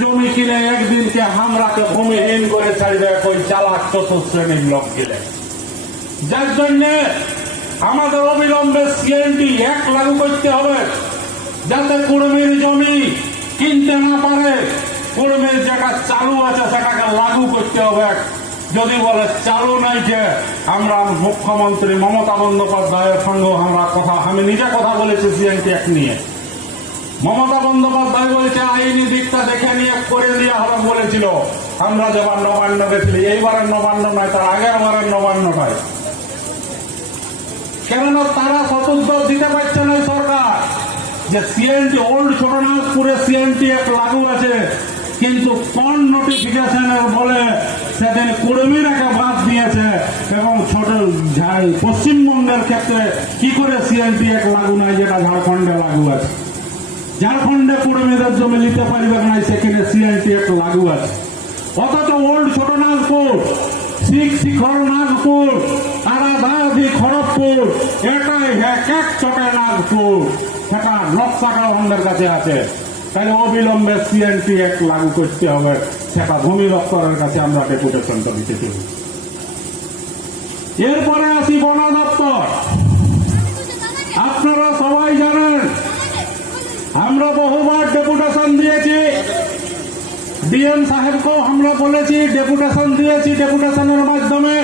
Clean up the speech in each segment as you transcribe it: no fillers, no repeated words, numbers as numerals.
জমি কিনে একদিনকে হামরাকে ভূমিহীন করে ছাড়বে ওই চালাক চতুর্থ শ্রেণীর লোক গেলে। যার জন্য আমাদের অবিলম্বে সিএনটি এক লাগু করতে হবে, যাতে কুড়মির জমি কিনতে না পারে। কুড়মির যেটা চালু আছে সেটাকে লাগু করতে হবে। যদি বলে চালু নাই, যে আমরা মুখ্যমন্ত্রী মমতা বন্দ্যোপাধ্যায়ের সঙ্গে আমি নিজে কথা বলেছি সিএনটি এক নিয়ে। মমতা বন্দ্যোপাধ্যায় বলেছে আইনি দিকটা দেখে নিয়ে করে দেওয়া হবে বলেছিল। আমরা যেবার নবান্ন গেছিলি, এইবারের নবান্ন নয়, তার আগের বারের নবান্নটায়। কেননা তারা সদুত্তর দিতে পারছে না সরকার যে সিএনটি ওল্ড ছোটনাগপুরে সিএনটি এক লাগু আছে, কিন্তু কোন নোটিফিকেশনের বলে সেদিন কুড়মিরাকে বাদ দিয়েছে এবং পশ্চিমবঙ্গের ক্ষেত্রে কি করে সিএনটি এক লাগু নাই, যেটা ঝাড়খণ্ডে লাগু আছে। ঝাড়খণ্ডে কুড়মিদের জমি নিতে পারবে না, সেখানে সিএনটি এক লাগু আছে। অথচ ওল্ড ছোটনাগপুর, শিখরনাগপুর, আরাধাদি খড়গপুর, এটাই এক চটে নাগপুর, সেটা নকশাটা আমাদের কাছে আছে। তাহলে অবিলম্বে সিএনটি এক লাগু করতে হবে, সেটা ভূমি দপ্তরের কাছে আমরা ডেপুটেশনটা দিতে চাই। এরপরে আসি বন দপ্তর। আপনারা সবাই জানেন আমরা বহুবার ডেপুটেশন দিয়েছি, ডিএম সাহেবকেও আমরা বলেছি, ডেপুটেশন দিয়েছি। ডেপুটেশনের মাধ্যমে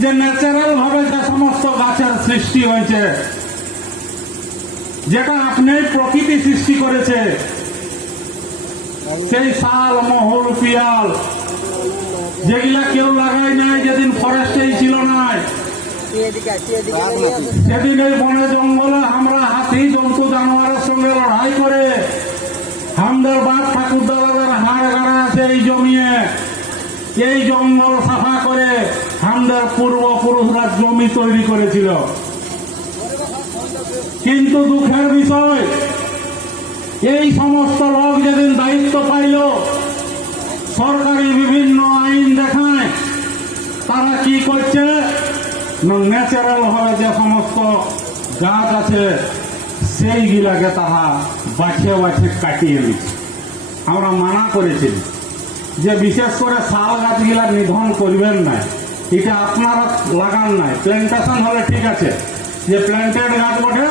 যে ন্যাচারাল ভাবে যে সমস্ত গাছের সৃষ্টি হয়েছে, যেটা আপনি প্রকৃতি সৃষ্টি করেছে, সেই শাল, মহুল, পিয়াল, যেগুলা কেউ লাগাই নাই, যেদিন ফরেস্টেই ছিল না, সেদিন এই বনে জঙ্গলে আমরা হাতি জন্তু জানোয়ারের সঙ্গে লড়াই করে আমাদের বাপ ঠাকুর দাদাদের হাড় গাড়া আছে এই জমিয়ে, এই জঙ্গল সাফা করে আমাদের পূর্বপুরুষরা জমি তৈরি করেছিল। কিন্তু দুঃখের বিষয়, এই সমস্ত লোক যেদিন দায়িত্ব পাইল, সরকারি বিভিন্ন আইন দেখায়, তারা কি করছে, ন্যাচারাল ভাবে যে সমস্ত গাছ আছে সেইগুলাকে তারা বাছে বাছে কাটিয়ে দিচ্ছে। আমরা মানা করেছি যে বিশেষ করে শাল গাছগুলা নিধন করবেন না, এটা আপনারা লাগান নাই। প্ল্যান্টেশন হলে ঠিক আছে, যে প্ল্যান্টেড গাছ বটে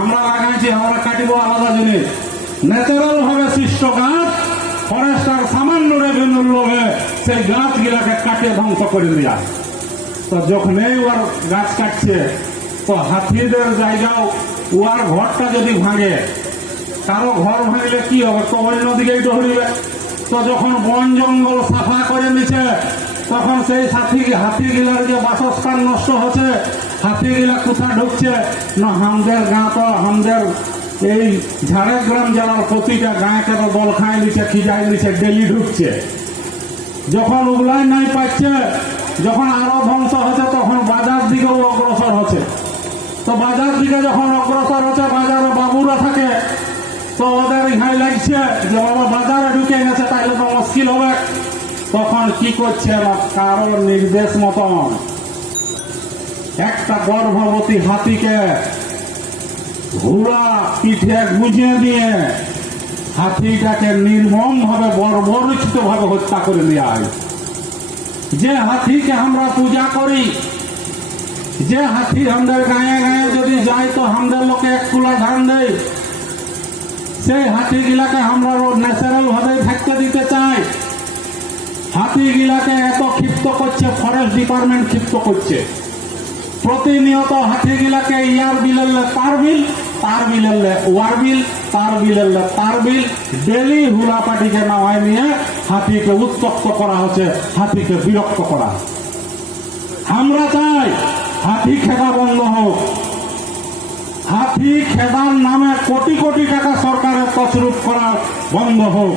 আমরা লাগাইছি, আমরা কাটিব আলাদা জিনিস। ন্যাচারাল ভাবে সৃষ্ট গাছ ফরেস্টার সামান্য রেভিনিউর লোভে সেই গাছগুলাকে কাটিয়ে ধ্বংস করে দেওয়া। তো যখনই ওর গাছ কাটছে, তো হাতিদের জায়গাও ওর ঘরটা যদি ভাঙে, কারো ঘর ভাঙলে কি হবে, তো অন্য দিকেই দৌড়িবে। তো যখন বন জঙ্গল সাফা করে নিচ্ছে, তখন সেই হাতিগুলার যে বাসস্থান নষ্ট হচ্ছে, হাতিগুলা কোথায় ঢুকছে না, আমাদের গাঁ, তো আমাদের এই ঝাড়গ্রাম জেলার প্রতিটা গাঁকে তো দল খাই নিচ্ছে, খিজাই নিচ্ছে, ডেলি ঢুকছে। যখন ওগুলাই নাই পাচ্ছে, যখন আরো ধ্বংস হচ্ছে, তখন বাজার দিকেও অগ্রসর হচ্ছে। তো বাজার দিকে যখন অগ্রসর হচ্ছে, বাজারে বাবুরা থাকে, তো ওদের ইহাই লাগছে যে বাবা বাজারে ঢুকে গেছে, তাইলে তো মুশকিল হবে। তখন কি করছে, কারোর নির্দেশ মতন একটা গর্ভবতী হাতিকে ঘোড়া পিঠে গুঁজে দিয়ে হাতিটাকে নির্মম ভাবে বর্বরচিত ভাবে হত্যা করে দেওয়া হয়। যে হাতিকে আমরা পূজা করি, যে হাতি আমাদের গায়ে গায়ে যদি যাই তো আমাদের লোকে এক কুলা ধান দেয়, সেই হাতিগুলাকে আমরা ন্যাচারাল ভাবে থাকতে দিতে চাই। হাতিগুলাকে এত ক্ষিপ্ত করছে, ফরেস্ট ডিপার্টমেন্ট ক্ষিপ্ত করছে। প্রতিনিয়ত হাতিগুলাকে ইয়ার বিলেলে তার বিল, তার বিলেলে ওয়ার বিল, তার বিলেলে তার বিল, ডেলি হুলাপাটিকে নামায় নিয়ে হাতিকে উত্তপ্ত করা হচ্ছে, হাতিকে বিরক্ত করা। আমরা চাই হাতি খেদা বন্ধ হোক। হাতি খেদার নামে কোটি কোটি টাকা সরকারের তছরূপ করা বন্ধ হোক।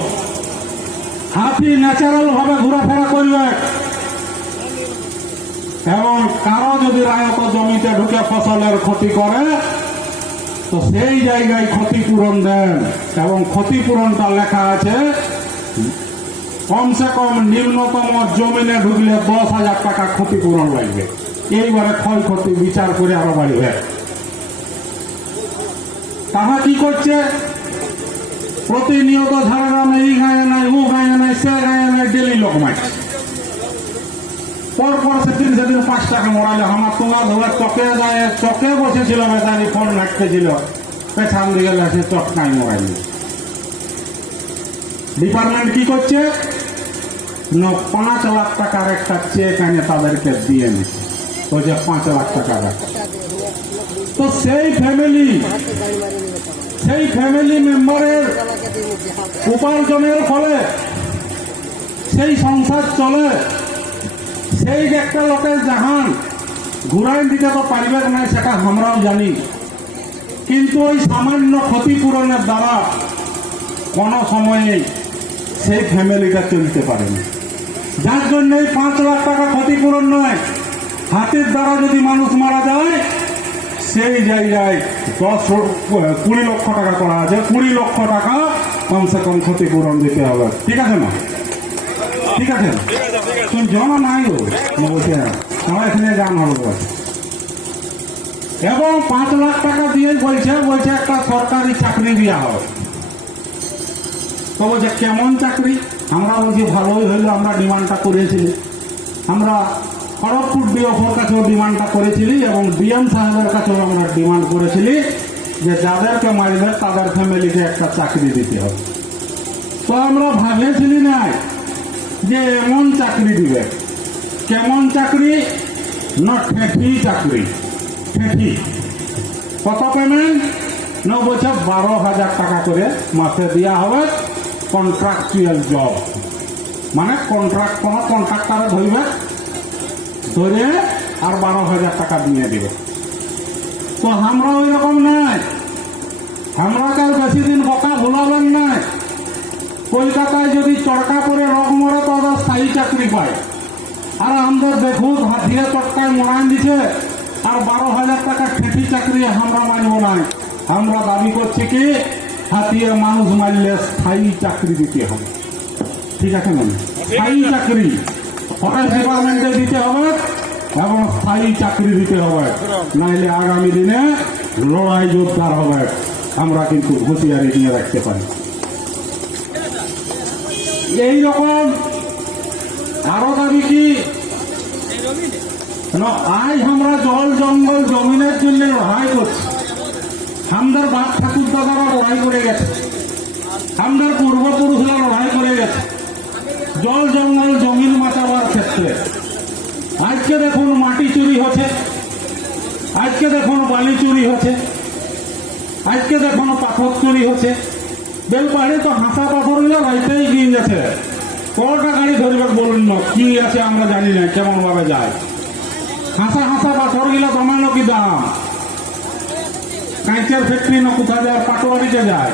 হাতি ন্যাচারাল ভাবে ঘোরাফেরা করবে এবং কারো যদি রায়ত জমিতে ঢুকে ফসলের ক্ষতি করে, তো সেই জায়গায় ক্ষতিপূরণ দেন। এবং ক্ষতিপূরণটা লেখা আছে, কমসে কম নিম্নতম জমিনে ঢুকলে 10,000 টাকা ক্ষতিপূরণ লাগবে। এইবারে ক্ষয়ক্ষতি বিচার করে আরো বাড়বে। তারা কি করছে, প্রতিনিয়ত ঝাড়গ্রামে এই মারছে। পরপর সেদিন 5 টাকা মরাইল। আমার তোমার ধরে চকে যায়, চকে বসেছিল বেচারি, ফোন রাখতেছিল, পেছান দিকে গেছে চটকাই মরাইল। ডিপার্টমেন্ট কি করছে? 5 লাখ টাকার একটা চেক এনে তাদেরকে দিয়ে নিচ্ছে, ওই যে 5 লাখ টাকা। তো সেই ফ্যামিলি মেম্বারের উপার্জনের ফলে সেই সংসার চলে। সেই যে একটা লোকের জাহান ঘুরাই দিতে তো পারবে না, সেটা আমরাও জানি। কিন্তু ওই সামান্য ক্ষতিপূরণের দ্বারা কোনো সময়ে সেই ফ্যামিলিটা চলতে পারে না। যার জন্য এই 5 লাখ টাকা ক্ষতিপূরণ নয়, হাতের দ্বারা যদি মানুষ মারা যায় সেই জায়গায় 20 লক্ষ টাকা করা আছে, 20 লক্ষ টাকা কমসে কম ক্ষতিপূরণ দিতে হবে। ঠিক আছে না? ঠিক আছে, তুমি জমা নাই বলছে আমার এখানে জান হবে। এবং 5 লাখ টাকা দিয়ে বলছে একটা সরকারি চাকরি দেওয়া হবে। তো বলছে কেমন চাকরি? আমরা বলছি ভালোই হইলো, আমরা ডিমান্ডটা করেছিলি, আমরা খড়গপুর ডিওর কাছেও ডিমান্ডটা করেছিলি এবং ডিএম সাহেবের কাছেও আমরা ডিমান্ড করেছিলি যে যাদেরকে মারবে তাদের ফ্যামিলিকে একটা চাকরি দিতে হবে। তো আমরা ভাবেছিলি না যে এমন চাকরি দিবে। কেমন চাকরি? না ঠেঠি চাকরি। ঠেঠি। কত পেমেন্ট? না বলছে 12,000 টাকা করে মাসে দেওয়া হবে, কন্ট্রাকচুয়াল জব। মানে কন্ট্রাক্ট, কোনো কন্ট্রাক্টারে ধরবে, ধরে আর 12,000 টাকা দিয়ে দিবে। তো আমরা ওই রকম নাই, আমরা কাল বেশি দিন বকা ভুলাবেন নাই। কলকাতায় যদি চড়কা করে রোগ মরে তো ওরা স্থায়ী চাকরি পায়, আর আমাদের দেখুন হাতিয়ে চটকায় মরান দিছে আর 12,000 টাকা ঠেঠি চাকরি আমরা মানব নাই। আমরা দাবি করছি কি হাতিয়ে মানুষ মারলে স্থায়ী চাকরি দিতে হবে। ঠিক আছে না? স্থায়ী চাকরি ফরেস্ট ডিপার্টমেন্টে দিতে হবে এবং স্থায়ী চাকরি দিতে হবে, নাইলে আগামী দিনে লড়াই জোরদার হবে। আমরা কিন্তু হুঁশিয়ারি নিয়ে রাখতে পারি। এইরকম আরো দাবি কি? আজ আমরা জল জঙ্গল জমিনের জন্য লড়াই করছি। আমাদের বাপ ঠাকুর দাদারা লড়াই করে গেছে, আমাদের পূর্বপুরুষরা লড়াই করে গেছে জল জঙ্গল জমিন বাঁচাবার ক্ষেত্রে। আজকে দেখুন মাটি চুরি হচ্ছে, আজকে দেখুন বালি চুরি হচ্ছে, আজকে দেখুন পাথর চুরি হচ্ছে। বেলপাহাড়ে তো হাসা পাথর গুলো রাইতেই গিয়ে গেছে। কটা গাড়ি ধরবে বলুন না, কি আছে আমরা জানি না, কেমন ভাবে যায়। হাসা পাথর গুলো জমানো কি দাম? কাঁচের ফ্যাক্টরি না কোথায় যায়, পাটোয়ারিতে যায়,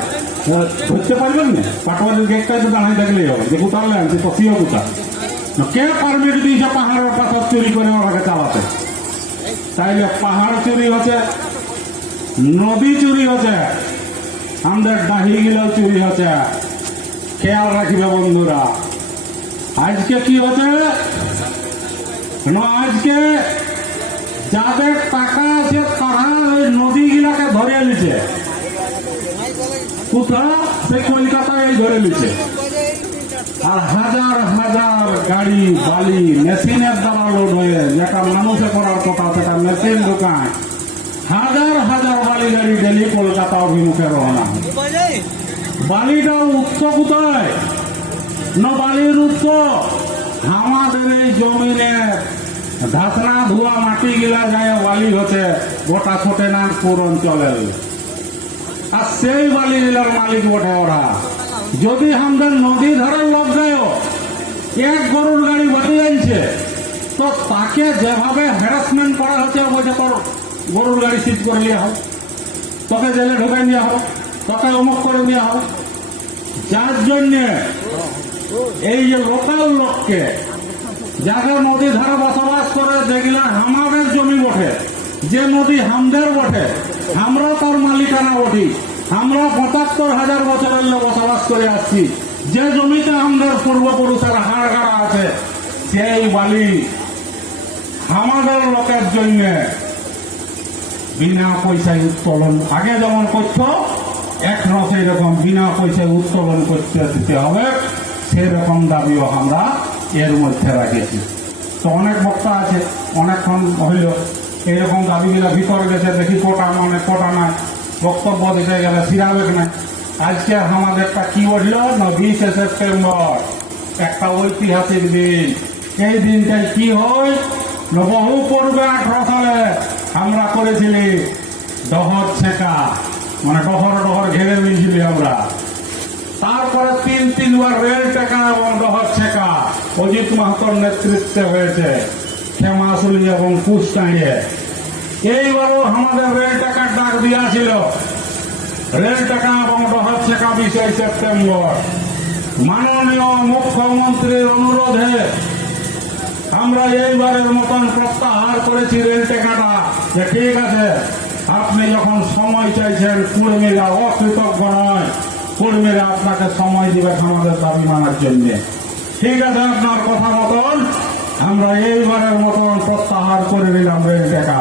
ধরতে পারবেন না। পাটোয়ারির গেটটাই তো দাঁড়াই থাকলেই হবে যে কোথাও আনছে কষিও কোথা। কে পারমিট দিয়েছে পাহাড়ের পাথর চুরি করে ওরাকে চালাতে? তাইলে পাহাড় চুরি হচ্ছে, নদী চুরি হচ্ছে, আমাদের ডাহি গিলাও চুরি হচ্ছে। খেয়াল রাখিবে বন্ধুরা। আজকে কি হচ্ছে না, আজকে যাদের টাকা আছে তারা ওই নদী গিলাকে ধরে নিচ্ছে। কোথা? সে কলকাতায় ধরে নিচ্ছে। আর হাজার হাজার গাড়ি বালি মেশিনের দ্বারা লোড হয়ে, যেটা মানুষে করার কথা সেটা মেশিন ঢোকায়, হাজার হাজার বালি গাড়ি ডেলি কলকাতা অভিমুখে রওনা। বালিটার উৎস কোথায়? না বালির উৎস আমাদের এই জমিনে ধাসনা ধোয়া মাটি গিলা যায় বালি হচ্ছে গোটা ছোটেনাগপুর অঞ্চলের। আর সেই বালি গিলার মালিক বটে ওরা। যদি আমাদের নদী ধারের লোক যায়, এক গরুর গাড়ি বসে যাচ্ছে, তো তাকে যেভাবে হ্যারাসমেন্ট করা হচ্ছে, বলছে তোর গরুর গাড়ি সিট করে নেওয়া হোক, তোকে জেলে ঢোকাই নেওয়া হোক, তোকে অমুক করে নেওয়া হোক। যার জন্যে এই যে লোকাল লোককে, যারা নদী ধারে বসবাস করে, যেগুলা আমাদের জমি বটে, যে নদী আমাদের বটে, আমরা তার মালিকানা বটি, আমরা ৭৫,০০০ বছরের বসবাস করে আসছি। যে জমিতে আমাদের পূর্বপুরুষের হাড় গাড়া আছে, সেই বালি আমাদের লোকের জন্য বিনা পয়সায় উত্তোলন আগে যেমন করতো, এখনো সেই রকম বিনা পয়সায় উত্তোলন করতে দিতে হবে। সেরকম দাবিও আমরা এর মধ্যে রাখেছি। তো অনেক বক্তা আছে, অনেকক্ষণ হইল এইরকম দাবিগুলো ভিতরে গেছে, দেখি কোটা মানে কোটা নাই, বক্তব্য দিতে গেলে সিরাবেক না। আজকে আমাদেরটা কি বলল না, 20 সেপ্টেম্বর একটা ঐতিহাসিক দিন। এই দিনটাই কি হয় না, বহু পূর্বে 18 সালে আমরা করেছিলি ডহর ছেঁকা, মানে ডহর ঘেরে নিয়েছিলি আমরা। তারপরে তিনবার রেল টেকা এবং ডহর ছেঁকা অজিত মাহাতোর নেতৃত্বে হয়েছে, ক্ষেমাশুলি এবং কুচটাঁড়িয়ে। এইবারও আমাদের রেল টেকার ডাক দিয়েছিল, রেল টেকা এবং ডহর ছেঁকা 20 সেপ্টেম্বর। মাননীয় মুখ্যমন্ত্রীর অনুরোধে আমরা এইবারের মতন প্রত্যাহার করেছি রেল টেকাটা, যে ঠিক আছে আপনি যখন সময় চাইছেন, কর্মীরা অকৃতজ্ঞ নয়, কর্মীরা আপনাকে সময় দিবে আমাদের দাবি মানার জন্য। ঠিক আছে, আপনার কথা মতন আমরা এইবারের মতন প্রত্যাহার করে নিলাম রেল টেকা।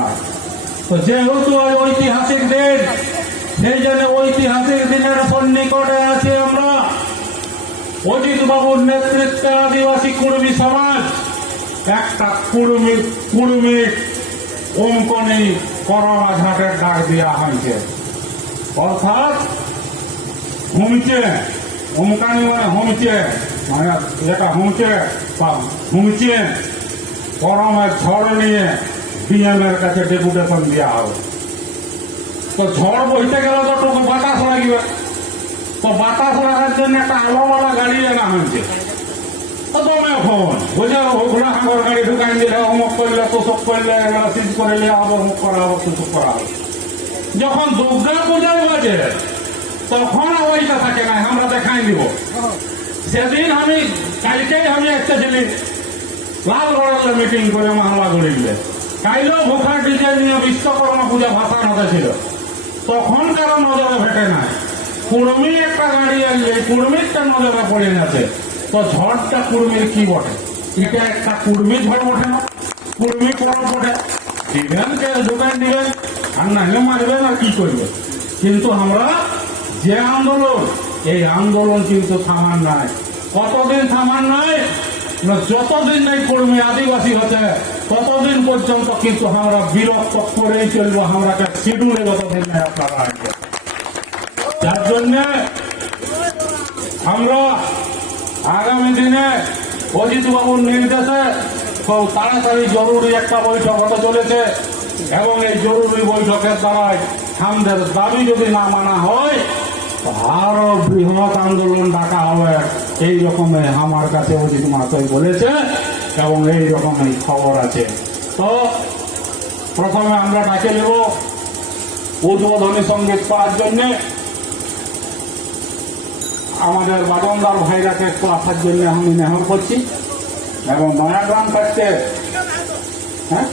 তো যেহেতু ঐতিহাসিক দিন, সেই জন্য ঐতিহাসিক দিনের সন্নিকটে আছি আমরা। অজিত বাবুর নেতৃত্বে আদিবাসী কর্মী সমাজ একটা কুর্মী অঙ্কনি করোনা ঝাঁটের ডাক দেওয়া হয়েছে। অর্থাৎ হুমচে, অঙ্কানি মানে হুমচে, মানে যেটা হুমচে করমের ঝড় নিয়ে ডিএম এর কাছে ডেপুটেশন দেওয়া হবে। তো ঝড় বইতে গেলে তো টুকু বাতাস লাগবে, তো বাতাস লাগার জন্য একটা আলোওয়ালা গাড়ি আনা হয়েছে। দমে ফোন বুঝে ওগুলো আমার গাড়ি ঢুকাই দিলে অমুক করলে, তোষক করলে, এগুলো সিজ করলে, আবার অমুক করা হবে, তোষক করা হবে। যখন দুর্গা পূজার বাজে তখন ওইটা থাকে না, আমরা দেখাই দিব। সেদিন কালকেই আমি একটা ছিলি লালগড়ালে মিটিং করে মহলা গড়িলে, কাইলেও ভোখা ডিজাইন নিয়ে বিশ্বকর্মা পূজা ভাষণ হতে ছিল, তখন কারো নজরে ভেটে নাই। কুর্মী একটা গাড়ি আনলে কুর্মীরটা নজরে পড়ে গেছে। তো ঝড়টা কুর্মীর কি বটে, এটা একটা কুর্মী ঝড় বটে না, কুর্মী পড়া বটে। দিবেন কে ঢুকাই দিবেন, আর নাহলে মারবেন, আর কি করবে। কিন্তু আমরা যে আন্দোলন, এই আন্দোলন কিন্তু থামার নাই। কতদিন থামার নাই না, যতদিন নাই কর্মী আদিবাসী হচ্ছে ততদিন পর্যন্ত কিন্তু আমরা বিরক্ত করেই চলবো। আমরা শিডিউলে যতদিন নাই আপনারা আসবে, যার জন্য আমরা আগামী দিনে অজিত বাবুর নির্দেশে খুব তাড়াতাড়ি জরুরি একটা বৈঠক হতে চলেছে, এবং এই জরুরি বৈঠকের দ্বারাই আমাদের দাবি যদি না মানা হয় আরো বৃহৎ আন্দোলন ডাকা হবে। এই রকমের আমার কাছে অজিত মাহাতোই বলেছে এবং এই রকমের খবর আছে। তো প্রথমে আমরা ডাকে নেব উদ্বোধনী সঙ্গীত পাওয়ার জন্যে। আমাদের বাজনদার ভাইরাকে একটু আসার জন্য আমি নেহর করছি, এবং নয়াগ্রাম থাকতে হ্যাঁ